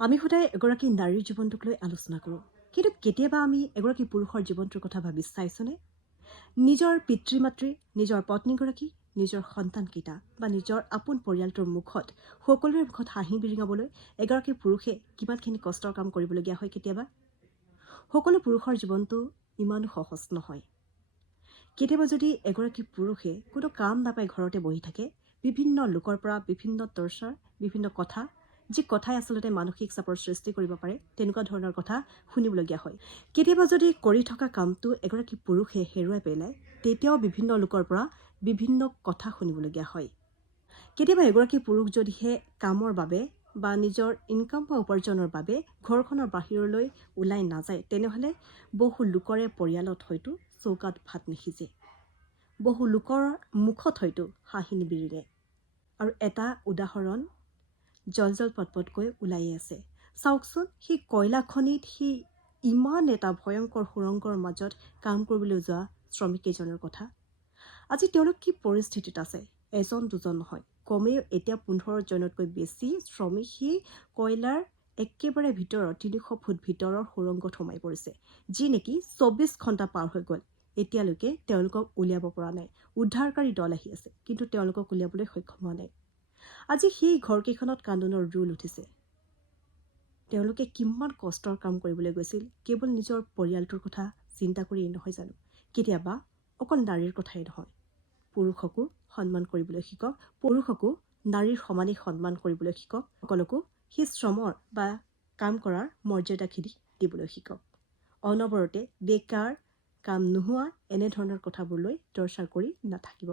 আমি সদায় এগৰাকী নাৰীৰ জীৱনটোক লৈ আলোচনা কৰোঁ, কিন্তু কেতিয়াবা আমি এগৰাকী পুৰুষৰ জীৱনটোৰ কথা ভাবি চাইছোনে? নিজৰ পিতৃ মাতৃ, নিজৰ পত্নীগৰাকী, নিজৰ সন্তানকেইটা বা নিজৰ আপোন পৰিয়ালটোৰ মুখত সকলোৰে মুখত হাঁহি বিৰিঙাবলৈ এগৰাকী পুৰুষে কিমানখিনি কষ্টৰ কাম কৰিবলগীয়া হয় কেতিয়াবা। সকলো পুৰুষৰ জীৱনটো ইমানো সহজ নহয়। কেতিয়াবা যদি এগৰাকী পুৰুষে কোনো কাম নাপাই ঘৰতে বহি থাকে, বিভিন্ন লোকৰ পৰা বিভিন্ন টৰ্চাৰ, বিভিন্ন কথা, যি কথাই আচলতে মানসিক চাপৰ সৃষ্টি কৰিব পাৰে, তেনেকুৱা ধৰণৰ কথা শুনিবলগীয়া হয়। কেতিয়াবা যদি কৰি থকা কামটো এগৰাকী পুৰুষে হেৰুৱাই পেলায়, তেতিয়াও বিভিন্ন লোকৰ পৰা বিভিন্ন কথা শুনিবলগীয়া হয়। কেতিয়াবা এগৰাকী পুৰুষ যদিহে কামৰ বাবে বা নিজৰ ইনকাম বা উপাৰ্জনৰ বাবে ঘৰখনৰ বাহিৰলৈ ওলাই নাযায়, তেনেহ'লে বহু লোকৰে পৰিয়ালত হয়তো চৌকাত ভাত নিসিজে, বহু লোকৰ মুখত হয়তো হাঁহি নিবিৰিঙে। আৰু এটা উদাহৰণ জল পটপটকৈ ওলাইয়ে আছে। চাওকচোন, সেই কয়লা খনিত সি ইমান এটা ভয়ংকৰ সুৰংগৰ মাজত কাম কৰিবলৈ যোৱা শ্ৰমিককেইজনৰ কথা। আজি তেওঁলোক কি পৰিস্থিতিত আছে? এজন দুজন নহয়, কমেও এতিয়া 15 জনতকৈ বেছি শ্ৰমিক সেই কয়লাৰ একেবাৰে ভিতৰৰ 300 ফুট ভিতৰৰ সুৰংগত সোমাই পৰিছে, যি নেকি 24 ঘণ্টা পাৰ হৈ গ'ল। এতিয়ালৈকে তেওঁলোকক উলিয়াব পৰা নাই। উদ্ধাৰকাৰী দল আহি আছে, কিন্তু তেওঁলোকক উলিয়াবলৈ সক্ষম হোৱা নাই। আজি সেই ঘৰকেইখনত কান্দোনৰ ৰোল উঠিছে। তেওঁলোকে কিমান কষ্টৰ কাম কৰিবলৈ গৈছিল, কেৱল নিজৰ পৰিয়ালটোৰ কথা চিন্তা কৰিয়েই নহয় জানো? কেতিয়াবা অকল নাৰীৰ কথাই নহয়, পুৰুষকো সন্মান কৰিবলৈ শিকক, পুৰুষকো নাৰীৰ সমানেই সন্মান কৰিবলৈ শিকক, সকলোকো সেই শ্ৰমৰ বা কাম কৰাৰ মৰ্যাদাখিনি দিবলৈ শিকক। অনবৰতে বেকাৰ, কাম নোহোৱা এনেধৰণৰ কথাবোৰ লৈ টৰ্চাৰ কৰি নাথাকিব।